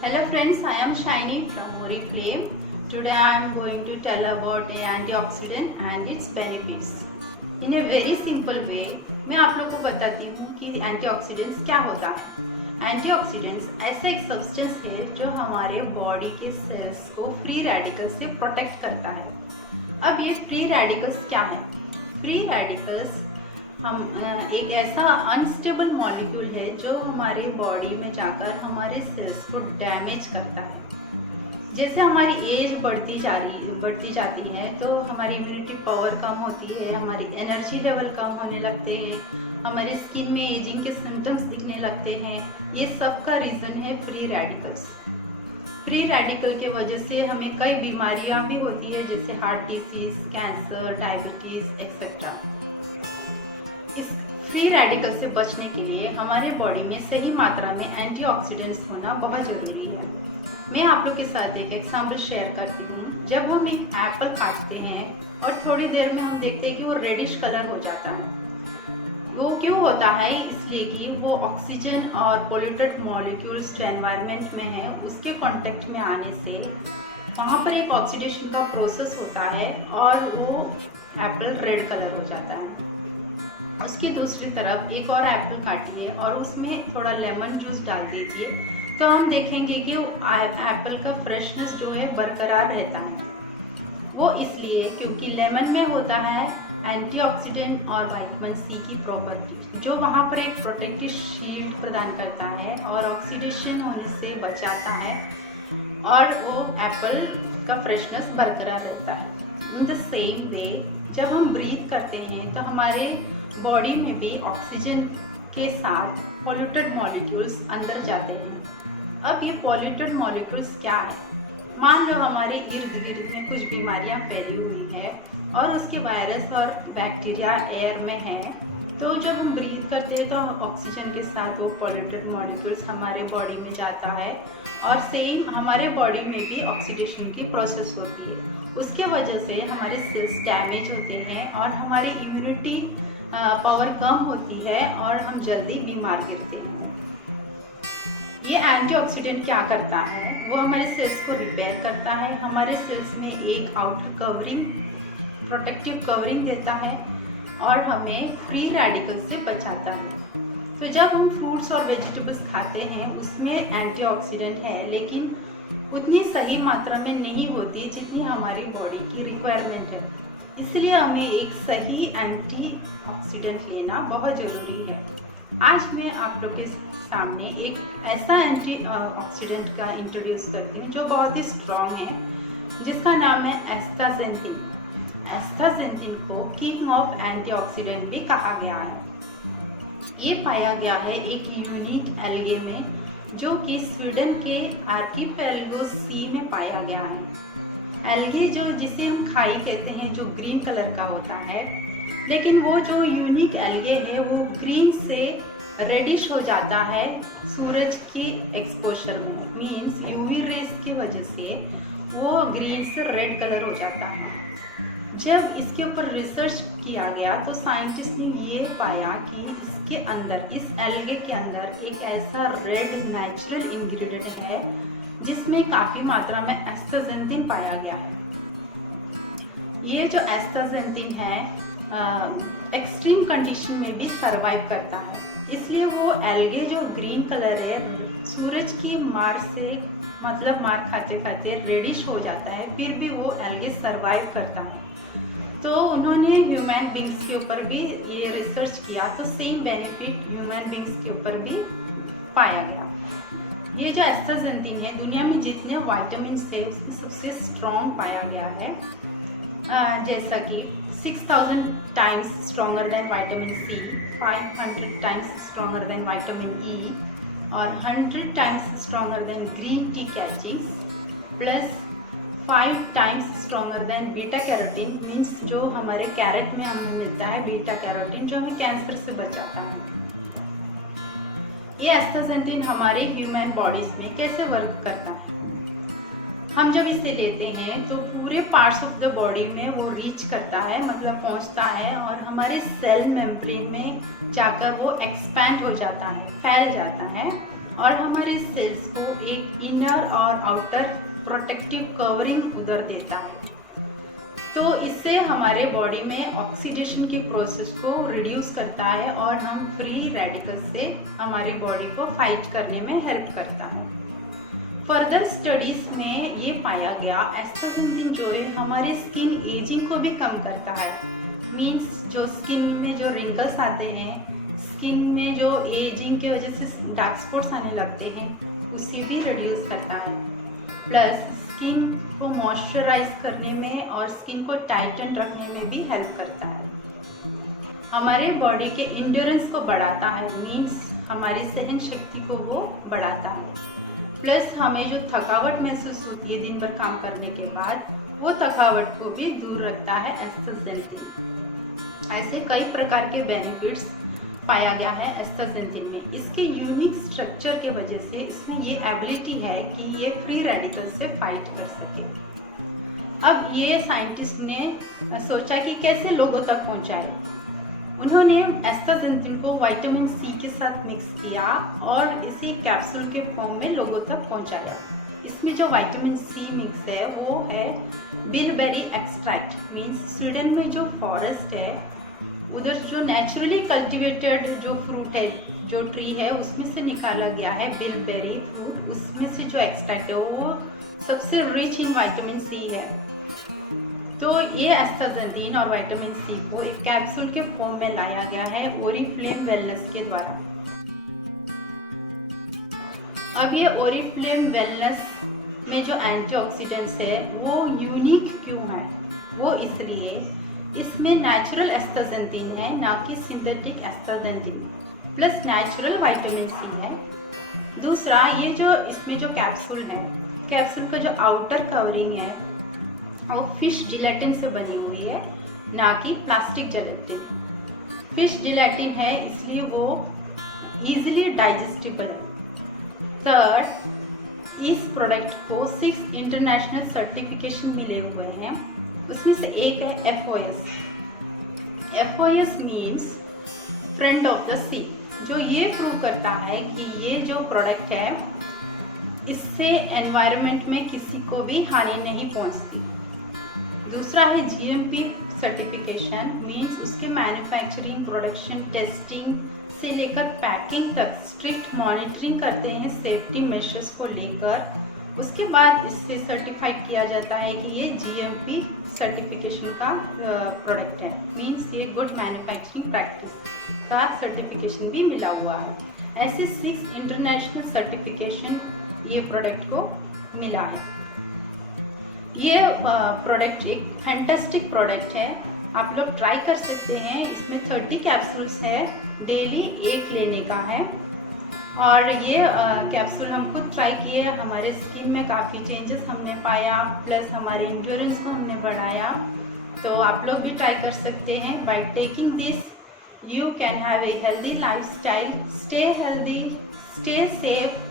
Hello friends, I am Shiny from Oriflame. Today I am going to tell about a antioxidant and its benefits. In a very simple way, मैं आप लोगों को बताती हूँ कि antioxidants क्या होता है। एंटीऑक्सीडेंट्स ऐसा एक सब्सटेंस है जो हमारे बॉडी के सेल्स को फ्री रेडिकल्स से प्रोटेक्ट करता है। अब ये फ्री रेडिकल्स क्या है? फ्री रेडिकल्स हम एक ऐसा अनस्टेबल मॉलिक्यूल है जो हमारे बॉडी में जाकर हमारे सेल्स को डैमेज करता है। जैसे हमारी एज बढ़ती जाती है तो हमारी इम्यूनिटी पावर कम होती है, हमारी एनर्जी लेवल कम होने लगते हैं, हमारी स्किन में एजिंग के सिम्टम्स दिखने लगते हैं। ये सब का रीज़न है फ्री रेडिकल्स। फ्री रेडिकल के वजह से हमें कई बीमारियां भी होती है, जैसे heart disease, cancer, diabetes etcetera. इस फ्री रेडिकल से बचने के लिए हमारे बॉडी में सही मात्रा में एंटीऑक्सीडेंट्स होना बहुत ज़रूरी है। मैं आप लोग के साथ एक एग्जाम्पल शेयर करती हूँ। जब हम एक एप्पल काटते हैं और थोड़ी देर में हम देखते हैं कि वो रेडिश कलर हो जाता है। वो क्यों होता है? इसलिए कि वो ऑक्सीजन और पोल्यूटेड मॉलिक्यूल्स जो एनवायरनमेंट में है उसके कांटेक्ट में आने से वहाँ पर एक ऑक्सीडेशन का प्रोसेस होता है और वो एप्पल रेड कलर हो जाता है। उसकी दूसरी तरफ एक और एप्पल काटिए और उसमें थोड़ा लेमन जूस डाल दीजिए तो हम देखेंगे कि एप्पल का फ्रेशनेस जो है बरकरार रहता है। वो इसलिए क्योंकि लेमन में होता है एंटीऑक्सीडेंट और विटामिन सी की प्रॉपर्टी, जो वहाँ पर एक प्रोटेक्टिव शील्ड प्रदान करता है और ऑक्सीडेशन होने से बचाता है और वो एप्पल का फ्रेशनेस बरकरार रहता है। इन द सेम वे जब हम ब्रीथ करते हैं तो हमारे बॉडी में भी ऑक्सीजन के साथ पॉल्यूटेड मॉलिक्यूल्स अंदर जाते हैं। अब ये पॉल्यूटेड मॉलिक्यूल्स क्या है? मान लो हमारे इर्द गिर्द में कुछ बीमारियां फैली हुई है और उसके वायरस और बैक्टीरिया एयर में है, तो जब हम ब्रीथ करते हैं तो ऑक्सीजन के साथ वो पॉल्यूटेड मॉलिक्यूल्स हमारे बॉडी में जाता है और सेम हमारे बॉडी में भी ऑक्सीडेशन की प्रोसेस होती है। उसके वजह से हमारे सेल्स डैमेज होते हैं और हमारी इम्यूनिटी पावर कम होती है और हम जल्दी बीमार गिरते हैं। ये एंटीऑक्सीडेंट क्या करता है? वो हमारे सेल्स को रिपेयर करता है, हमारे सेल्स में एक आउटर कवरिंग, प्रोटेक्टिव कवरिंग देता है और हमें फ्री रेडिकल से बचाता है। तो जब हम फ्रूट्स और वेजिटेबल्स खाते हैं उसमें एंटीऑक्सीडेंट है, लेकिन उतनी सही मात्रा में नहीं होती जितनी हमारी बॉडी की रिक्वायरमेंट है। इसलिए हमें एक सही एंटीऑक्सीडेंट लेना बहुत ज़रूरी है। आज मैं आप लोग के सामने एक ऐसा एंटीऑक्सीडेंट का इंट्रोड्यूस करती हूँ जो बहुत ही स्ट्रॉन्ग है, जिसका नाम है एस्टाजेंथिन। एस्टाजेंथिन को किंग ऑफ एंटीऑक्सीडेंट भी कहा गया है। ये पाया गया है एक यूनिक एल्गे में जो कि स्वीडन के आर्किपेलागो सी में पाया गया है। एल्गे जो जिसे हम खाई कहते हैं, जो ग्रीन कलर का होता है, लेकिन वो जो यूनिक एल्गे है वो ग्रीन से रेडिश हो जाता है सूरज की एक्सपोजर में। मीन्स यूवी रेस की वजह से वो ग्रीन से रेड कलर हो जाता है। जब इसके ऊपर रिसर्च किया गया तो साइंटिस्ट ने ये पाया कि इसके अंदर, इस एल्गे के अंदर एक ऐसा रेड नेचुरल इंग्रेडिएंट है जिसमें काफ़ी मात्रा में एस्टाजेंथिन पाया गया है। ये जो एस्टाजेंथिन है एक्सट्रीम कंडीशन में भी सरवाइव करता है, इसलिए वो एल्गे जो ग्रीन कलर है सूरज की मार से, मतलब मार खाते खाते रेडिश हो जाता है, फिर भी वो एल्गे सरवाइव करता है। तो उन्होंने ह्यूमन बींग्स के ऊपर भी ये रिसर्च किया तो सेम बेनिफिट ह्यूमन बींग्स के ऊपर भी पाया गया। ये जो एस्टाजेंथिन है दुनिया में जितने विटामिन है उसमें सबसे स्ट्रॉन्ग पाया गया है, जैसा कि 6000 times stronger than vitamin C, 500 times stronger than vitamin E और 100 times stronger than green tea catechins, plus 5 times stronger than beta carotene. Means जो हमारे कैरेट में हमें मिलता है बीटा कैरोटीन, जो हमें कैंसर से बचाता है। ये एस्टाजेंथिन हमारे ह्यूमन बॉडीज में कैसे वर्क करता है? हम जब इसे लेते हैं तो पूरे पार्ट्स ऑफ द बॉडी में वो रीच करता है, मतलब पहुंचता है और हमारे सेल मेम्ब्रेन में जाकर वो एक्सपैंड हो जाता है, फैल जाता है और हमारे सेल्स को एक इनर और आउटर प्रोटेक्टिव कवरिंग उधर देता है। तो इससे हमारे बॉडी में ऑक्सीडेशन की प्रोसेस को रिड्यूस करता है और हम फ्री रेडिकल से हमारी बॉडी को फाइट करने में हेल्प करता है। फर्दर स्टडीज में ये पाया गया एस्टाजेंटिन जो है हमारे स्किन एजिंग को भी कम करता है। मीन्स जो स्किन में जो रिंकल्स आते हैं, स्किन में जो एजिंग की वजह से डार्क स्पॉट्स आने लगते हैं, उसे भी रिड्यूस करता है। प्लस स्किन को मॉइस्चराइज करने में और स्किन को टाइटन रखने में भी हेल्प करता है। हमारे बॉडी के इंड्योरेंस को बढ़ाता है, मीन्स हमारी सहन शक्ति को वो बढ़ाता है। प्लस हमें जो थकावट महसूस होती है दिन भर काम करने के बाद, वो थकावट को भी दूर रखता है एस्टाजेंटिन। ऐसे कई प्रकार के बेनिफिट्स पाया गया है एस्टाजेंटिन में। इसके यूनिक स्ट्रक्चर के वजह से इसमें ये एबिलिटी है कि ये फ्री रेडिकल से फाइट कर सके। अब ये साइंटिस्ट ने सोचा कि कैसे लोगों तक पहुंचाए। उन्होंने एस्टाजेंटिन को विटामिन सी के साथ मिक्स किया और इसे कैप्सूल के फॉर्म में लोगों तक पहुंचाया। इसमें जो विटामिन सी मिक्स है वो है बिलबेरी एक्सट्रैक्ट। मीन्स स्वीडन में जो फॉरेस्ट है उधर जो नेचुरली कल्टिवेटेड जो फ्रूट है, जो ट्री है, उसमें से निकाला गया है बिलबेरी फ्रूट। उसमें से जो एक्सट्रैक्ट है वो सबसे रिच इन विटामिन सी है। तो ये एस्टाजेंटिन और विटामिन सी को एक कैप्सूल के फॉर्म में लाया गया है ओरिफ्लेम वेलनेस के द्वारा। अब ये ओरिफ्लेम वेलनेस में जो एंटीऑक्सीडेंट्स है वो यूनिक क्यों है? वो इसलिए इसमें नेचुरल एस्टाजेंटिन है, ना कि synthetic astaxanthin, plus natural vitamin C है। दूसरा, ये जो इसमें जो कैप्सूल है, कैप्सूल का जो आउटर कवरिंग है वो फिश जिलेटिन से बनी हुई है, ना कि प्लास्टिक जिलेटिन। फिश जिलेटिन है इसलिए वो इजीली डाइजेस्टिबल है। थर्ड, इस प्रोडक्ट को 6 इंटरनेशनल सर्टिफिकेशन मिले हुए हैं। उसमें से एक है FOS। FOS means friend of the sea, जो ये प्रूव करता है कि ये जो प्रोडक्ट है इससे एनवायरनमेंट में किसी को भी हानि नहीं पहुंचती। दूसरा है GMP सर्टिफिकेशन, मीन्स उसके मैन्युफैक्चरिंग, प्रोडक्शन, टेस्टिंग से लेकर पैकिंग तक स्ट्रिक्ट मॉनिटरिंग करते हैं सेफ्टी मेजर्स को लेकर। उसके बाद इससे सर्टिफाइड किया जाता है कि ये GMP सर्टिफिकेशन का प्रोडक्ट है, मीन्स ये गुड मैन्युफैक्चरिंग प्रैक्टिस का सर्टिफिकेशन भी मिला हुआ है। ऐसे 6 इंटरनेशनल सर्टिफिकेशन ये प्रोडक्ट को मिला है। ये प्रोडक्ट एक फैंटास्टिक प्रोडक्ट है, आप लोग ट्राई कर सकते हैं। इसमें 30 कैप्सूल्स है, डेली 1 लेने का है। और ये कैप्सूल हम खुद ट्राई किए, हमारे स्किन में काफ़ी चेंजेस हमने पाया, प्लस हमारे इंड्योरेंस को हमने बढ़ाया। तो आप लोग भी ट्राई कर सकते हैं। By taking this you can have a healthy lifestyle, stay healthy, stay safe